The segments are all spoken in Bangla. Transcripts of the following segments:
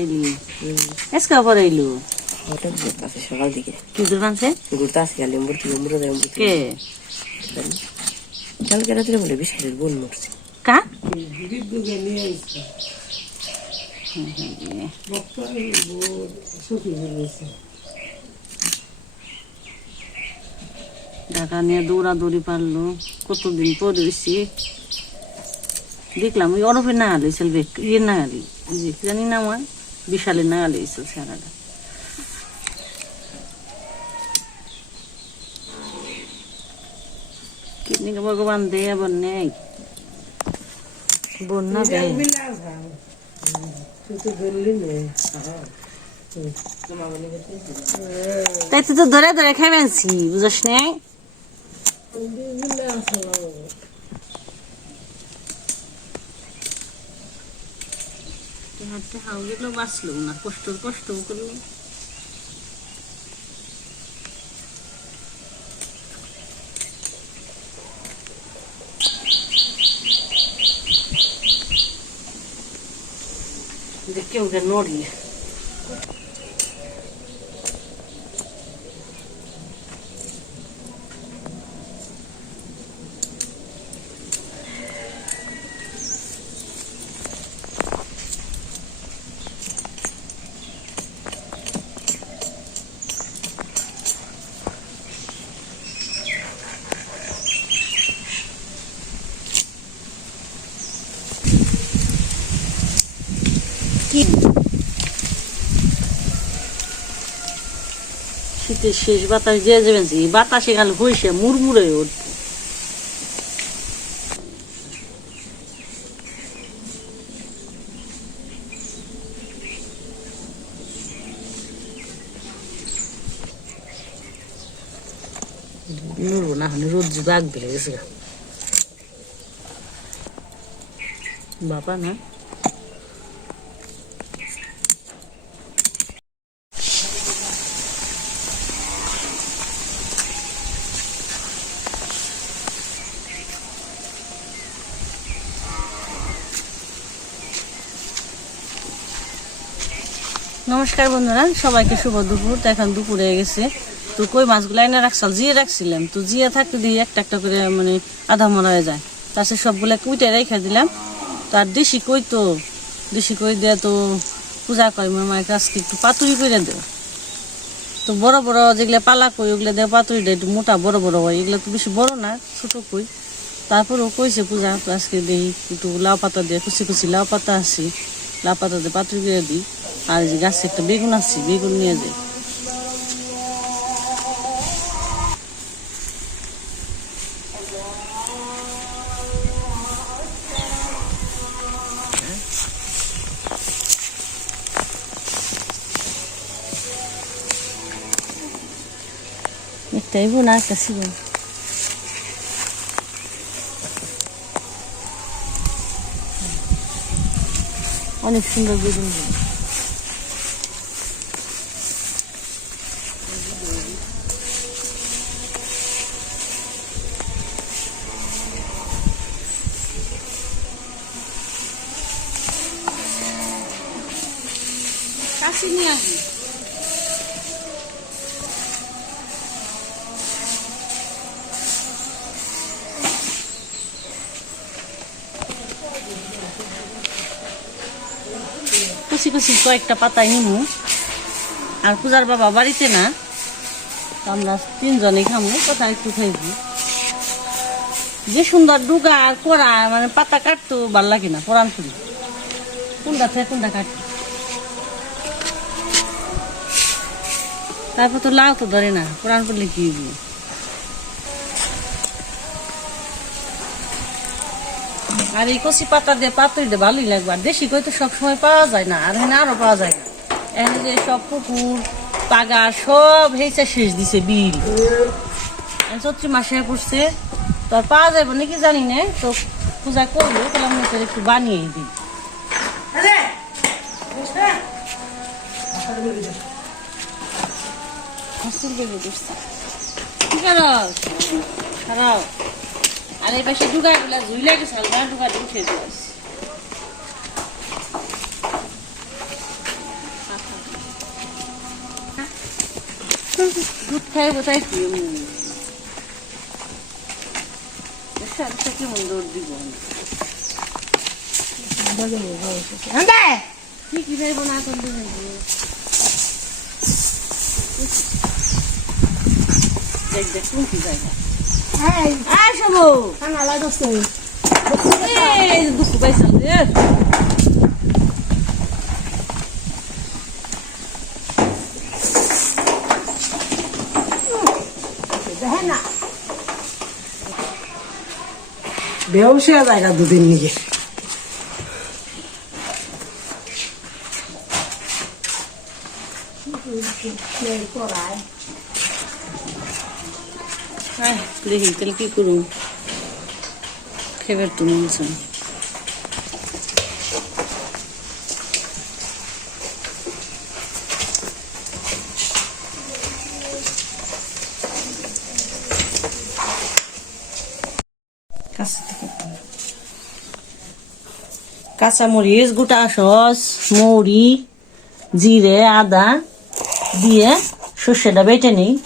এলি এসকা পরে এলো হঠাৎ ঘুরতেছে সকাল দিকে কি দূর মানছে ঘুরতে আসি খালি কে কালকে রাত্রে বলে বিশালের বোন মরছে কা ঢাকা নিয়ে দৌড়াদৌড়ি পারলো কতদিন পরে বেশি দেখলাম ওই অরফের না হালে চলবে ইয়ের না হালি যে জানি না আমার বিশালের না হালে সারাটা কিডনি ভগবান দে আবার নেই বন্যা দেয় তাই তো ধরে ধরে খাই আনছি বুঝস নাই হাতে হাও গেল বাঁচলো না কষ্ট করলো কেউ নড়ি শীতের শেষ বাতাস দিয়ে যাবেন বাতাসে খালি হইসে মুড়মুড়ে উঠবে নড়বো না রোদ বাঘ বেড়ে গেছে বাবা না নমস্কার বন্ধুরা সবাইকে শুভ দুপুর তো এখন দুপুর হয়ে গেছে তো কই মাছগুলো এনে রাখছাল জিয়ে রাখছিলাম তো জিয়ে থাকতে দিয়ে একটা একটা করে মানে আধা মরা হয়ে যায় তার সবগুলা কুইটে রেখে দিলাম তো আর দেশি কই দিয়ে তো পূজা করে মায়ের কাছকে একটু পাতুরি করে দেয় তো বড় বড় যেগুলো পালা কই ওগুলো দিয়ে পাতুরি দেয় একটু মোটা বড় বড় হয় এগুলো তো বেশি বড় না ছোট কই তারপরেও কইছে পূজা তো আজকে দিই একটু লাউ পাতা দিয়ে কুচি লাউ পাতা আছে লাউ পাতা দিয়ে পাতুরি করে দিই আর যে গাছে একটা বেগুন আছে বেগুন নিয়ে যাই একটাই বোনা একটা ছিল অনেক সুন্দর বেগুন কাশি নিয়ে আসি কুচি কয়েকটা পাতায় নিমু আর পূজার বাবা বাড়িতে না আমরা তিনজনে খামু কোথায় একটু খাইবি যে সুন্দর ডুগা আর কোড়া মানে পাতা কাটতো ভাল লাগে না কোরআন ফুলি কোনটা থেকে কোনটা কাটতো তারপর তো লাউ তো ধরে না কোরআন ফুলি কি আর এই কচি পাতা দিয়ে পাতুরি দিয়ে ভালোই লাগবে আর দেশি কই তো সবসময় পাওয়া যায় না আর এখানে আরো পাওয়া যায় না এখানে যে সব পুকুর পাগার সব হেঁচা শেষ দিছে বিল চৈত্র মাসে পড়ছে তো আর পাওয়া যাবে নাকি জানি না তো পূজা করবো তাহলে একটু বানিয়ে দিই খারাপ আর এই পাশে ডুগাগুলা ঝুলে গেছে হালকা ডুগা উঠে দিয়েছে দুধ খাইবো তাই কি কেমন দৌড় দিব কি কি খাইবো না করলে দেখ দেখ কোন কি জায়গা আসবো এই দুঃখ পাইছাল রে বেউসিয়া জায়গা দুদিন নিয়ে দেখি তাহলে কি করুন খেবার তো মনছে কাঁচামরিচ গোটা সস মৌরি জিরে আদা দিয়ে সর্ষেটা বেটে নিই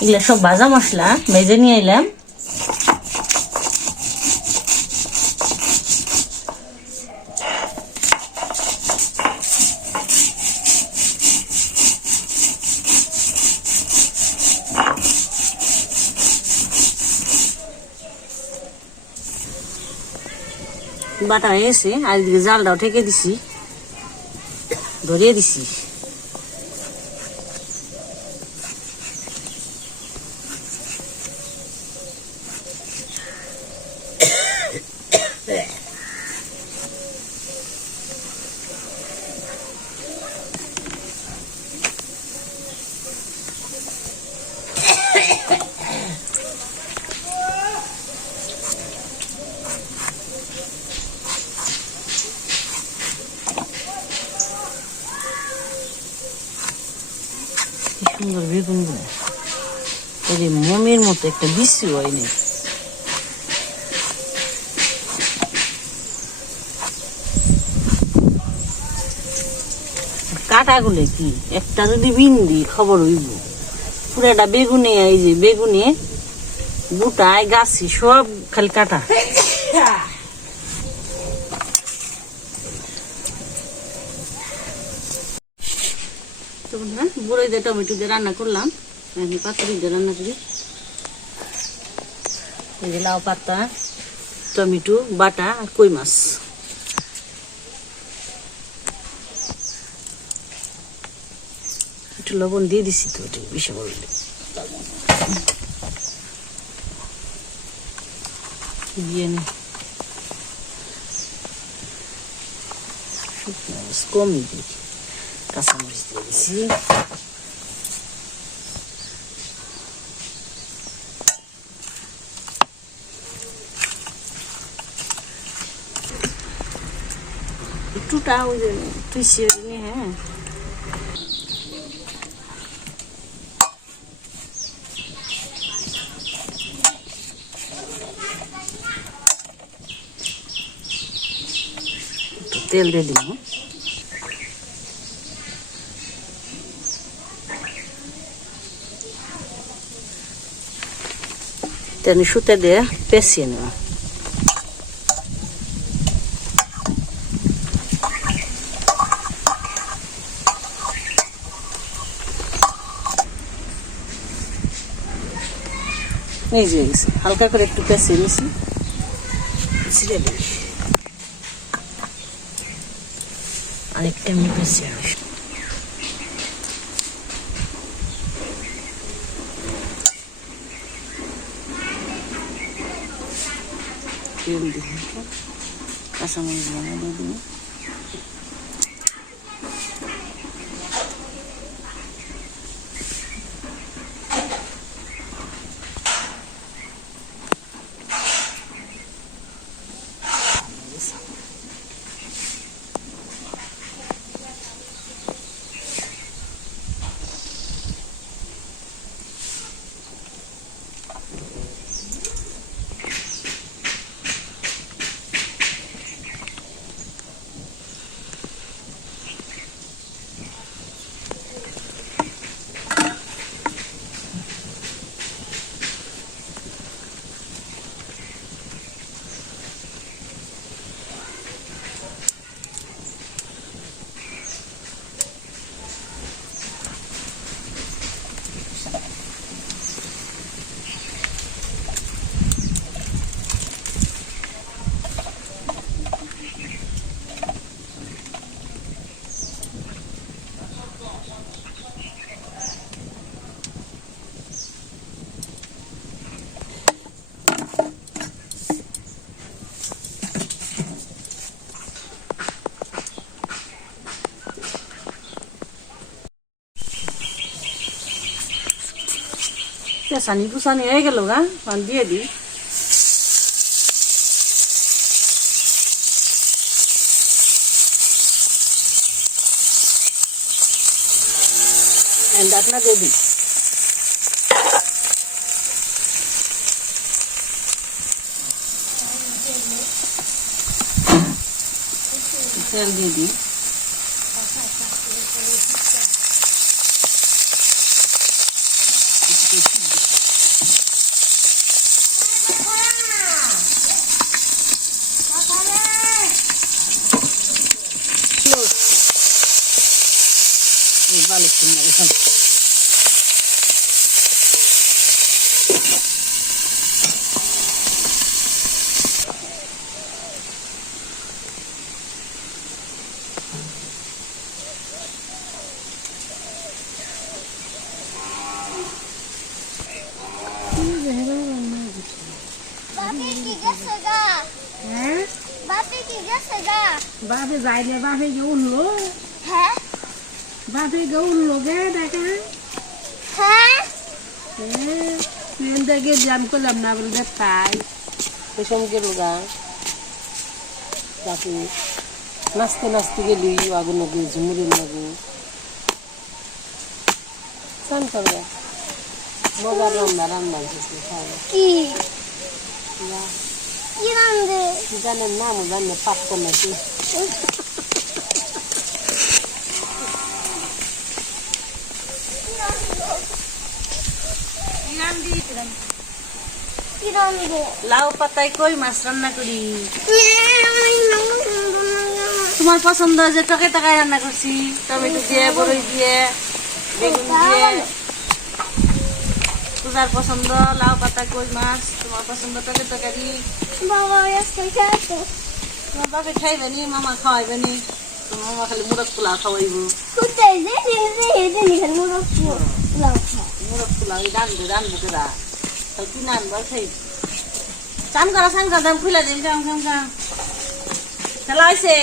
এগুলো সব ভাজা মশলা মেজে নিয়ে এলাম বাটা হয়ে গেছে আর এদিকে জালটাও ঠেকে দিছি ধরিয়ে দিছি সুন্দর বেগুন গুলো মোমের মতো একটা বিশ্রী হয়নি কাটা গুলো কি একটা যদি বিন্দি খবর হইব পুরাটা বেগুনে এই যে বেগুনে বুটায় গাছি সব খালি কাটা বড়ই দিয়ে টমেটো দিয়ে রান্না করলাম আমি পাতুরি দিয়ে রান্না করি লাউ পাতা টমেটো বাটা আর কই মাছ একটু লবণ দিয়ে দিছি তো একটু বেশি বললে দিয়ে নি কমই দিই কাঁচামরিচ দিয়ে দিছি একটুটা ওই যে তুই নি হ্যাঁ তেল দিয়ে দিব তেল সুতে দিয়ে পেঁচিয়ে নেওয়া এই যে গেছে হালকা করে একটু পেঁচিয়ে নিছি ছিঁড়ে দিই আরেকটা এমনি পেঁচিয়ে আসি তেল দিই কাঁচামরিচ বানিয়ে দিয়ে দিই খেসানি কুসানি হয়ে গেল গা, পান দিয়ে দিই। ঢাকনা দিয়ে দিই। তেল দিয়ে দিই। বাপে যাইলে বাপে গিয়ে উঠলো, হ্যাঁ বাপে গিয়ে উঠলো গে দেখা হ্যাঁ ট্রেন থেকে জ্যাম করলাম না বলে তাই এসব গেল গা বাপে নাচতে নাচতে গেলি আগুন লাগু ঝুমুরের লাগু চান করবে মজার রান্না রান্না খাওয়া কি কি রান্ধে জানেন নাম জানে পাপ কমেছি কি রান্ধে লাউ পাতায় কই মাছ রান্না করি। তোমার পছন্দ যে টকে টাকায় রান্না করছি, টমেটো দিয়ে, বড়ই দিয়ে, বেগুন দিয়ে। পূজার পছন্দ লাউ পাতা কই মাছ, তোমার পছন্দ টকে তরকারি। বাবা আজকে খাইতো তোমার বাপে খাইবে নি, মামা খাওয়াইবে নি। তোমার মামা খালি মুরগ পোলাও খাওয়াইব। কোথায় যে দিন খালি মুরগ লাউ খাও মুরগ পোলাও রানবে কেরা, তাহলে কিনে আনবো আর খাইব। চান করা দাম খুলে দিন। খেলা হয়েছে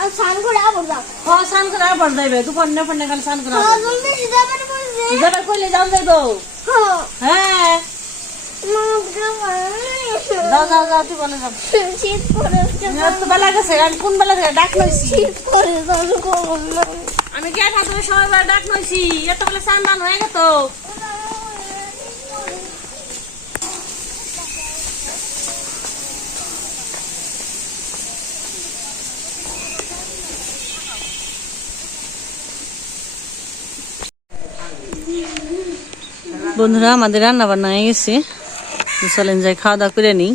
আর স্নান করে আবার যাও স্নান করে আবার যাইবে। দুপুর খালি স্নান করে জলদি যাবার বলছে যাবার কইলে যাও যাইব। হ্যাঁ যাও তুই বলে যাও। শীত করে তো বেলা গেছে, আমি কোন বেলা থেকে ডাক লইছি। শীত করে আমি কে থাকবে সময় বেলা ডাক লইছি, এত বেলা স্নান দান হয়ে গেত। বন্ধুরা আমাদের রান্না বান্না হয়ে গেছে, চলেন যাই খাওয়া দাওয়া করে নিই।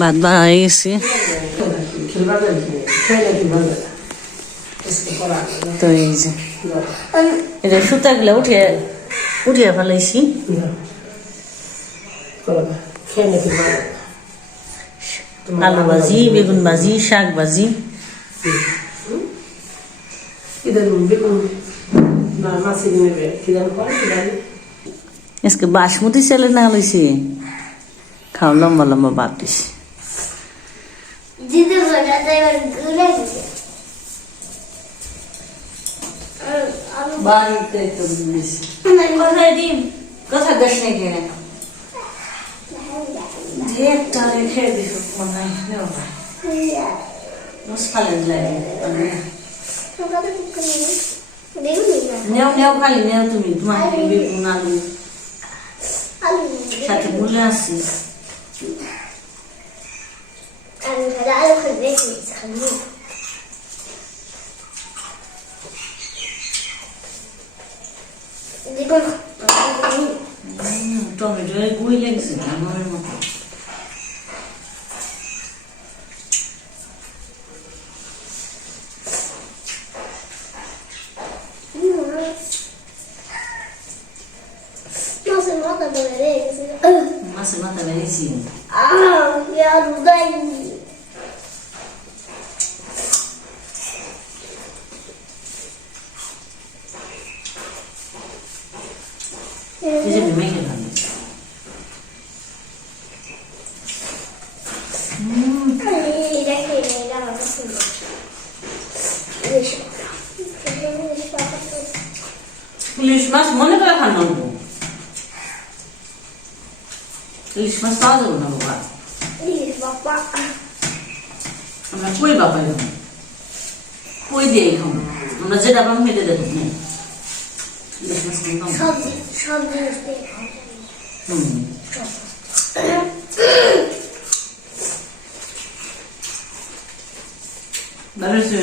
ভাত বাড়া হয়ে গেছে, তো এই যে এটা সুতাগুলো উঠিয়ে ফেলাইছি। আলু ভাজি, বেগুন ভাজি, শাক ভাজি। আজকে বাসমতি চালে না লইছি, খাও লম্বা লম্বা ভাত দিছি। দিদি বলে এবার গুলে দিছে বাড়িতে তো দিছি কোথায় দিন, কোথায় দেশ নেই কেন একটা রেখে দিস মনে হয় মুসকালেন লাগে। নেও খালি নেও তুমি, তোমার বেগুন আলু সাথে বলে আসছি। টমেটো গুই লেগেছে আমার মতো। মাছের মাথা বেরিয়েছি। ইলিশ মাছ পাওয়া যাবে না বাবা, ইলিশ বাবা আমরা কই বাবা এরকম কই দিয়ে খাবো, আমরা যেটা পাবো মেটে দেবো না, ইলিশ মাছ কোনো খাবো না। সব সব জিনিস দিয়ে খাওয়া যায়। হুম ভালো হয়েছে।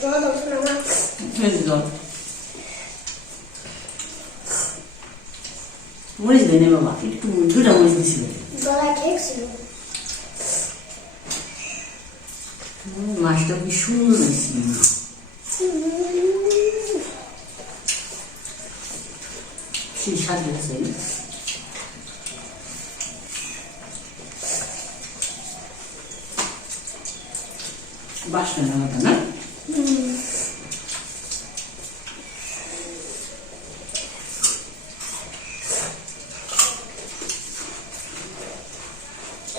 জল দাও শোনা মা। খেয়ে দাও, মরিচ দেয় না বাবা, একটু দুটা মরিচ দিছিল। গলায় ঠেকছিল। মাছটা কি সুন্দর হয়েছে, সেই স্বাদ হয়েছে। বাসনা মতো না,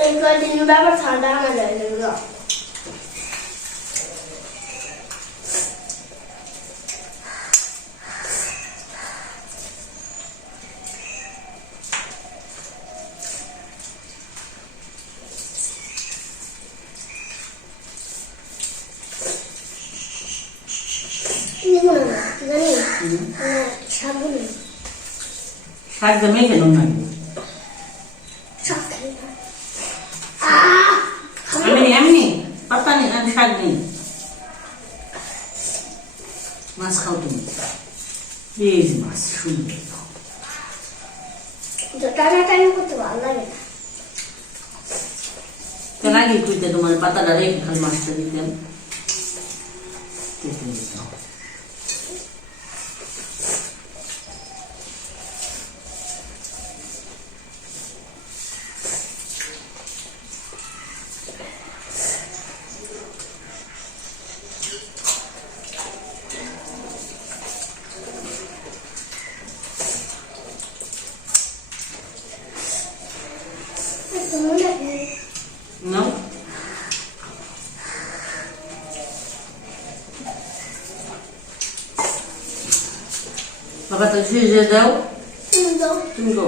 এই কদিন ব্যাপার ঠান্ডা হয়ে যায় এগুলো। নিগুলো না জানি শাকগুলো শাক জমে কেন না, শাক খাই না। আমি এমনি পাতা নেই, আমি শাক নেই, মাছ খাও তুমি, এই যে মাছ সুন্দর টানাটানি করতে ভালো লাগে না। কেন আগে কইতে তোমার পাতাটা রেখে খালি মাছটা দিতাম, কেটে দিতাম। তুমি দেখো নাও বাবা, তো ফ্রিজে দাও, তুমি দাও। তুমি গো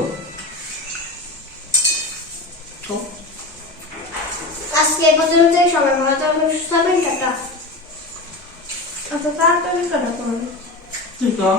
আজকে এই পর্যন্তই, সবাই ভালো থাকবেন, সুস্থ থাকবেন, টাটা। অত তাড়াতাড়ি কেন করবে? তুই তো